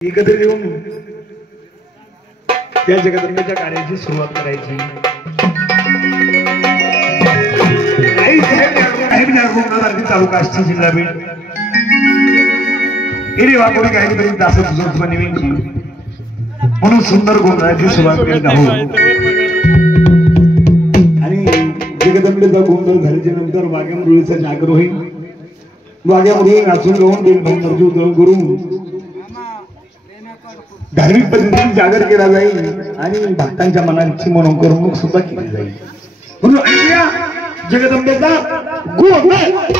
एकत्र येऊन त्या जगदंबेच्या कार्याची सुरुवात करायची। तालुका आष्टी जिल्हा बीड इडे वाकोडी गायकरी दास तुझं निवेंची म्हणून सुंदर गोंधळाची सुरुवात करीत आहोत। आणि जगदंबेचा गोंधळ झाल्याच्या नंतर वाघ्यामुरळीचा जागर होईल। वाघ्यामुरळी नाचून गाऊन बेल भाऊ उधळून करून धार्मिक पद्धतीने जागर केला जाईल आणि भक्तांच्या मनाची मनोकरणूक सुद्धा केली जाईल। म्हणून ऐकूया जगदंबेचा गोंधळ।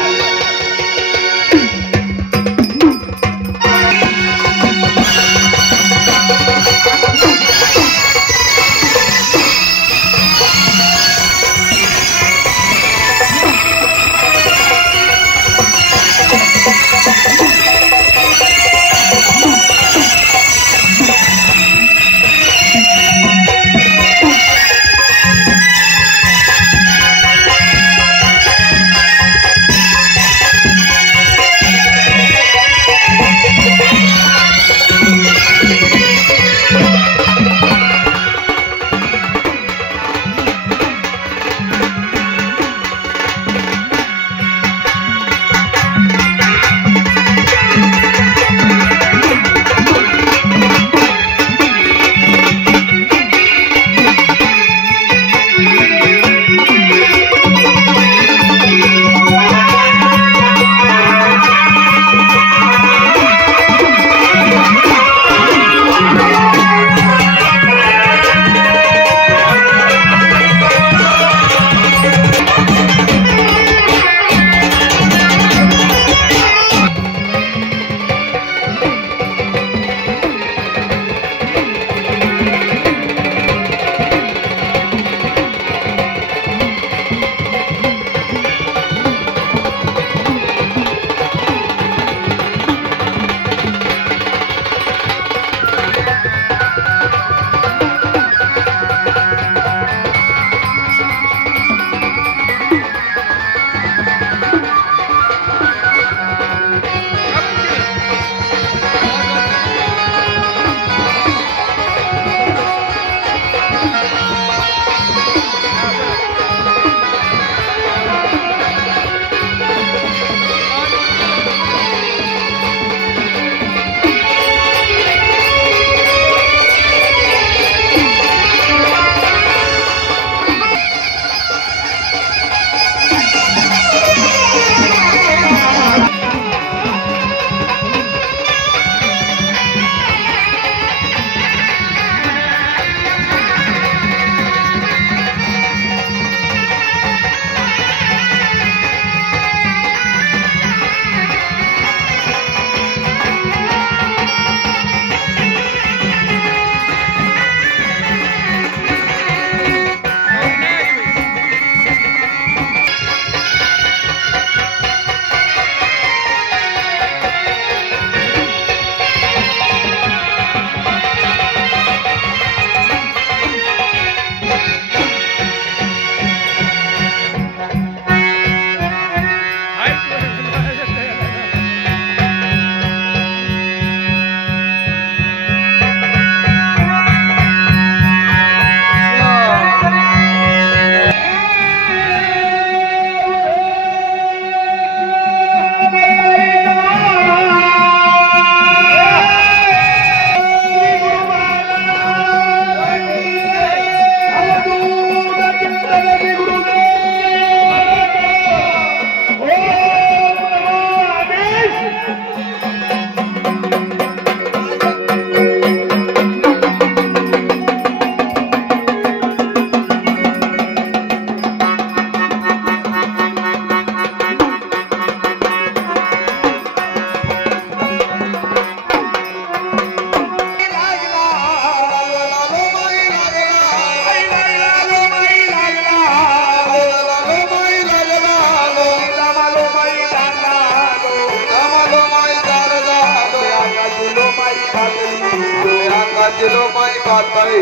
आलो माई कातळी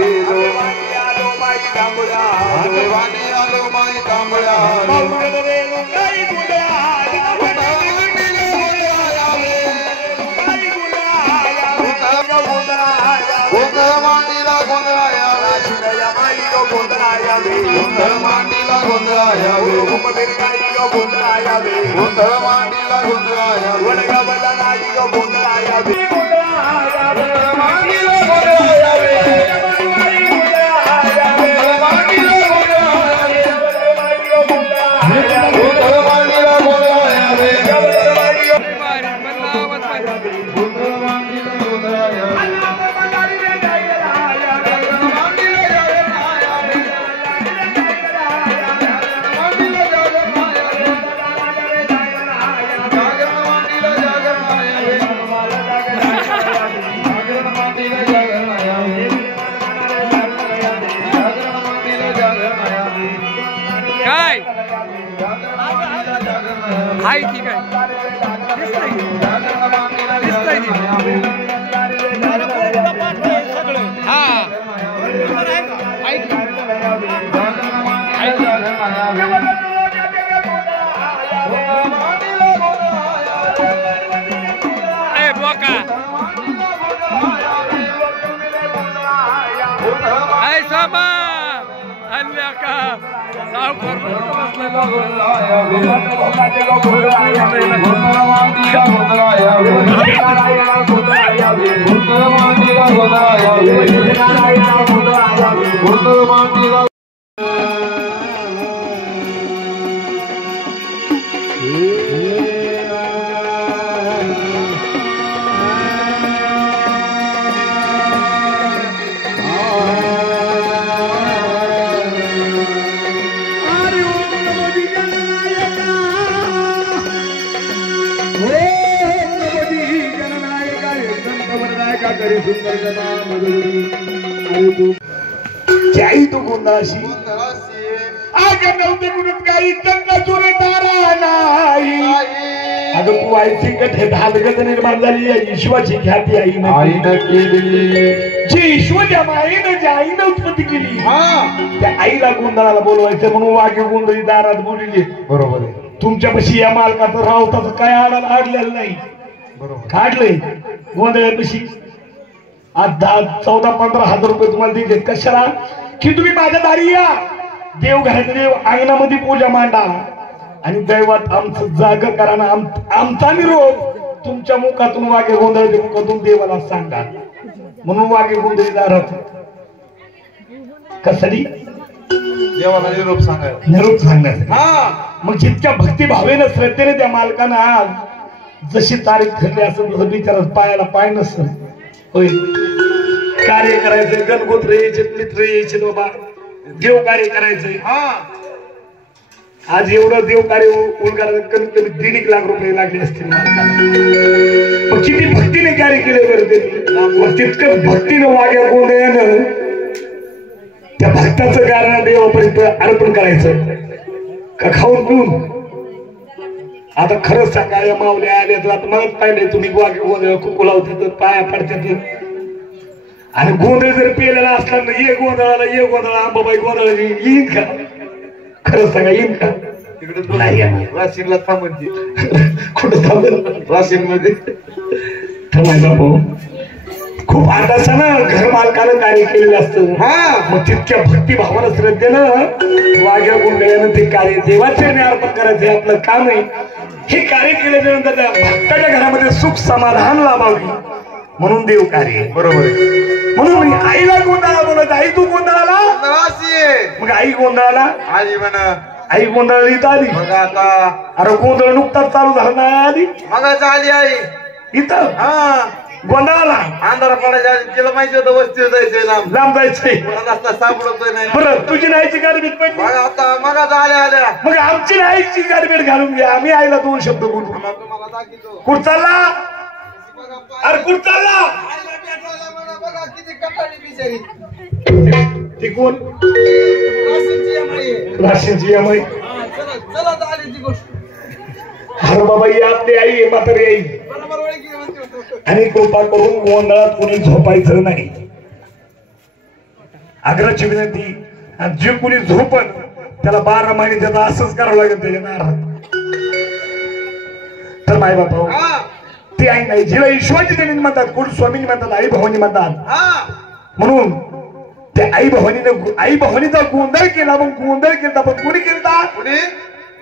आलो माई कांबळ्या देवानी आलो माई कांबळ्या गोंधळ मांडीला गोंधळायावे गोंधळ मांडीला गोंधळायावे वडगावला नाडी गोंधळायावे मांडीला गोंधळायावे हाय ठीक आहे दिसतंय हा बोका साबा अल्ल्या का सावकार जय तू गोंधळाशी अगं नव्हते कुठून काही त्यांना तुरे तारा नाही अगं तू आईची कथे धालगत निर्माण झाली आहे ईश्वाची ख्याती आईनं केली जी ईश्वच्या माईनं जी आईनं उत्पत्ती केली त्या आईला गोंधळाला बोलवायचं म्हणून वाघे गोंधळी दारात बोलली बरोबर आहे तुमच्यापाशी या मालकाचं रावताचं काय आडलेलं नाही बरोबर काढलंय गोंधळ्यापाशी आज 10-14-15 हजार रुपये तुम्हाला दिले कशाला की तुम्ही माझ्या दारी या देवघरातले अंगणामध्ये पूजा मांडा आणि दैवात आमचं जाग करा ना आमचा निरोप तुमच्या मुखातून वाघे गोंधळाच्या मुखातून देवाला सांगा म्हणून वाघे गोंधळी दारात कशासाठी देवाला निरोप सांगायला निरोप सांगण्यासाठी मग जितक्या भक्तिभावेनं श्रद्धेने त्या मालकानं आज जशी तारीख ठरली असं तसं बिचारात पायाला पाय नसतं होय कार्य करायचंय गणगोत्र यायचे मित्र यायचे बाबा देव कार्य करायचंय आज एवढं देव कार्य उलगायला कमीत कमी 1.5 लाख रुपये लागले असतील पण किती भक्तीने कार्य केले बरं त्यांनी तितकं भक्तीनं वाग्या गोंधळ्यानं त्या भक्ताचं कारण देवापर्यंत अर्पण करायचं का खाऊन पिऊन आता खरंच सांगा या मावल्या आल्या तर आता मलाच पाहिले तुम्ही वाघे गोंधळ कुकू लावतात पाया पडतात आणि गोंधळ जर पेलेला असला ना ये गोंधळाला आंबाबाई गोंधळ येईन का खरंच सांगा येईन का तिकडे नाही राशीनला थांबती कुठं थांबेल राशीन मध्ये थांबायला भाऊ खूप आदर्शानं घर मालकानं कार्य केलेलं असतं मग तितक्या भक्तिभावानं श्रद्धेनं वाघ्या गोंधळ्यानं ते कार्य देवाचे अर्पण करायचे आपलं काम आहे हे कार्य केल्यानंतर त्या भक्ताच्या घरामध्ये सुख समाधान लाभावी म्हणून देव कार्य बरोबर आहे म्हणून आईला गोंधळा बोलत आई तू गोंधळाला मग आई गोंधळाला आजी म्हणा आई गोंधळ इथं आली मग आता अरे गोंधळ नुकताच चालू झाला नाही आली मगाच आली आई इथं गोंधळाला अंधारा पडायच्या आधी तिला माहिती होतं वस्तीवर जायचंय लांब जायचंय रस्ता सापडतोय नाही बरं तुझी नाहीची गारबीट पडली मग आता मगाच आल्या मग आमची नाहीची गारबीट घालून घ्या आम्ही आईला 2 शब्द बोलू तुम्हाला दाखवतो कुठं चालला अरे कुठं चालला बघा किती कटाळी बिचारी ती कोण राशींची अमाई चला आली ती गोष्ट अरे बाबा ही आपली आई आहे म्हातारी आई बरोबर ओळखी म्हणते आणि कृपा करून गोंधळात कोणी झोपायचं नाही आग्रहाची विनंती जे कोणी झोपन त्याला 12 महिने त्याला असंच करावं लागेल त्याच्या नारात तर माय बापा ती आई नाही जिला ईश्वराची देणी म्हणतात कुल स्वामीनी म्हणतात आई भवानी म्हणतात म्हणून त्या आई भवानीचा गोंधळ केला. मग गोंधळ केला पण कोणी केला? कुणी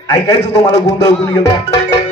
ऐकायचं तुम्हाला गोंधळ कोणी केला?